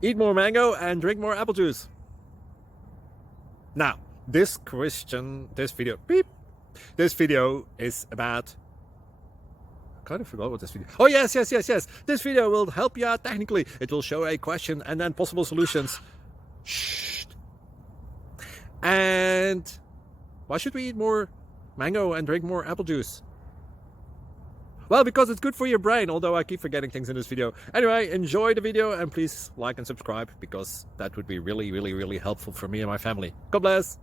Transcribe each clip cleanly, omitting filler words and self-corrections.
Eat more mango and drink more apple juice. Now, this video is about, I kind of forgot what this video. Oh, yes. This video will help you out technically. It will show a question and then possible solutions. Shh. And why should we eat more mango and drink more apple juice? Well, because it's good for your brain, although I keep forgetting things in this video. Anyway, enjoy the video and please like and subscribe, because that would be really helpful for me and my family. God bless.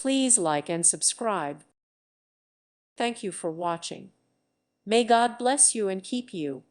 Please like and subscribe. Thank you for watching. May God bless you and keep you.